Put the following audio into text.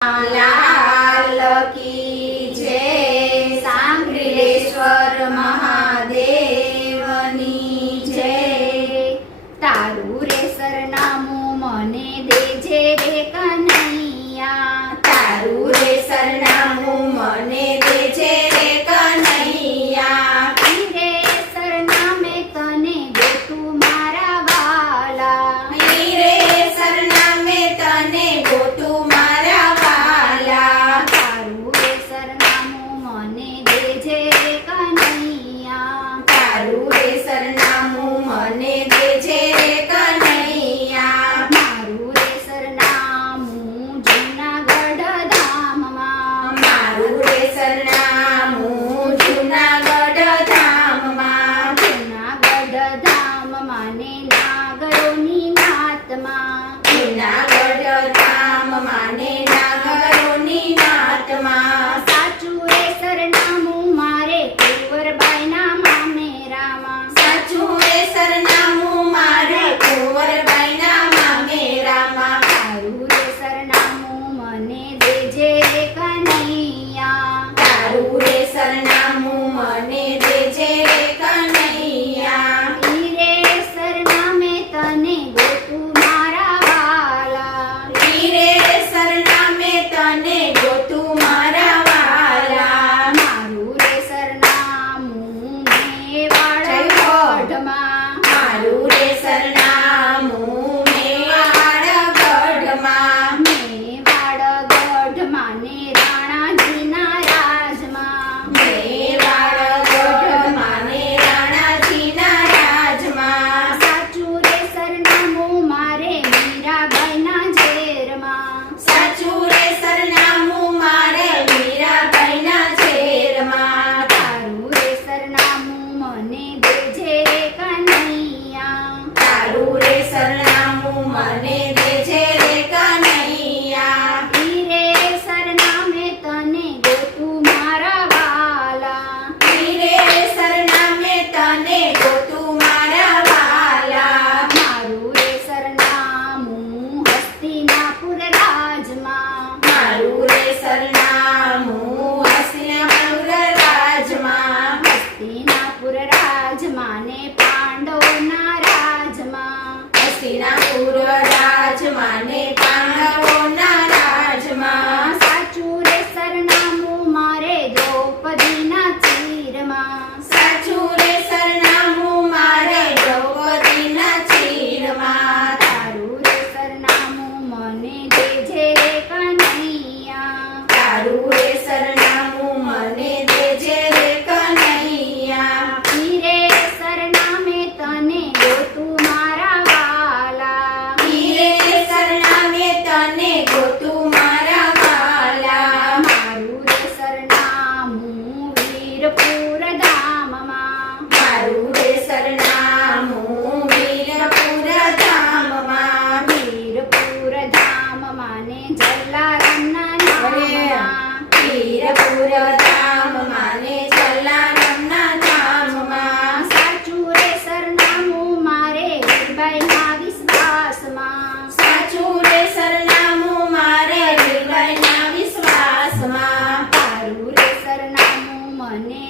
लाल की जय सांग्रिलेश्वर महादेवनी जय। तारू रे सरनामું મને દેજે રે કનૈયા, તારું રે સરનામું મને દેજે રે કનૈયા। રે સરનામે તને ગોતું મારા વાલા, રે સરનામે તને ગોતું મારા વાલા। તારું રે સરનામું મને દેજે રે કનૈયા, તારું રે સરનામું મને દેજે રે કનૈયા। મારું રે સરનામું જૂનાગઢ ધામમાં, મારું રે સરનામું જૂનાગઢ ધામમાં। જૂનાગઢ ધામમાં ને નાગરોની નાતમાં, જૂનાગઢ ધામમાં ને નાગરોની નાતમાં। સાચું રે સરનામું મારે કુંવરબાઈના મામેરામાં, સાચું રે સરનામું મારે કુંવરબાઈના મામેરામાં। તારું રે સરનામું મને દેજે રે કનૈયા, તારું રે સરનામું મને દેજે રે કનૈયા। ઈ રે સરનામે તને ગોતું મારા વાલા, રે સરનામે તને ગોતું મારા વાલા। મારું રે સરનામું મેવાડ ગઢમાં, મારું રે સરનામું મેવાડ ગઢમાં। મેવાડ ગઢમાં ને રાણાજીના રાજમાં, મેવાડ ગઢમાં ને રાણાજીના રાજમાં। સાચું રે સરનામું મારે મીરાબાઈના ઝેરમાં, સાચું રે સરનામું મારે મીરાબાઈના ઝેરમાં। તારું રે સરનામું મને દેજે રે કનૈયા, તારું રે સરનામું મને દેજે રે કનૈયા। ઈ રે સરનામે તને ગોતું મારા વાલા, રે સરનામે તને ગોતું મારા વાલા। મારું રે સરનામું હસ્તિનાપુર રાજમાં, મારું રે સરનામું હસ્તિનાપુર રાજમાં। હસ્તિનાપુર રાજમાં ને પાંડવોના રાજમાં, હસ્તિનાપુર રાજમાં ને પાંડવોના રાજમાં। સાચું રે સરનામું મારે દ્રૌપદીના ચીરમાં, સાચું રે સરનામું મારે દ્રૌપદીના ચીરમાં। તારું રે સરનામું મને દેજે રે કનૈયા, તારું રે સરનામું મને દેજે રે કનૈયા। ઈ રે સરનામે તને ગોતું મારા વાલા, રે સરનામે તને ગોતું મારા વાલા। મારું રે સરનામું વીરપુર ધામમાં, મારું રે સરનામું વીરપુર ધામમાં। વીરપુર ધામમાં ને જલારામના નામમાં, વીરપુર ધામમાં ને જલારામના ધામમાં। સાચું રે સરનામું મારે વીરબાઈના વિશ્વાસમાં, સાચું રે સરનામું મારે વીરબાઈના વિશ્વાસમાં। તારું રે સરનામું મને